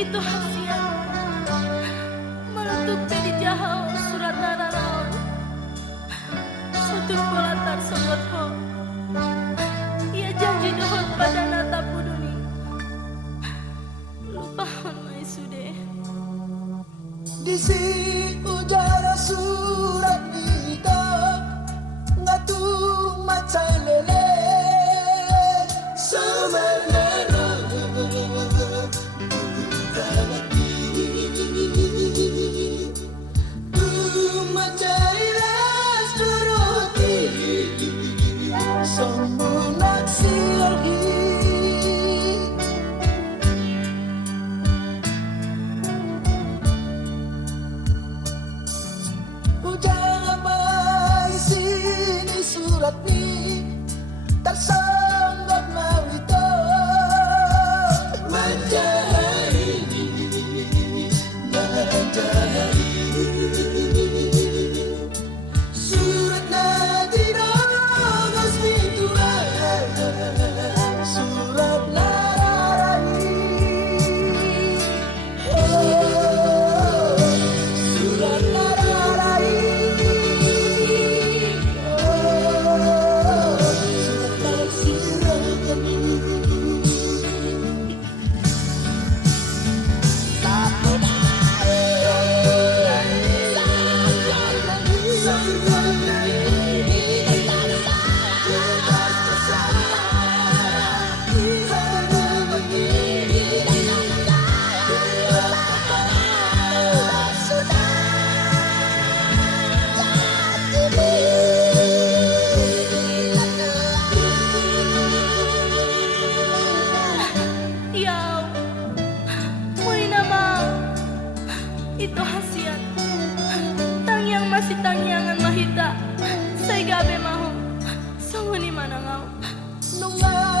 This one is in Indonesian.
Itu hasil menutup di jahau surat nararaon satu polatar sobat ho. Ia janji dohot pada nata puduni lupahan mai sude Di si ujara surat nito ngatung macai lele sebenarnya macai las turuti semunak silgi surat ni tersanggap mawito menjadi surat nanti dongos pintura surat narari surat narari itu hasiat tang yang masih tangyangan mahita saya gabe maho sungguh ni mana ngau nunga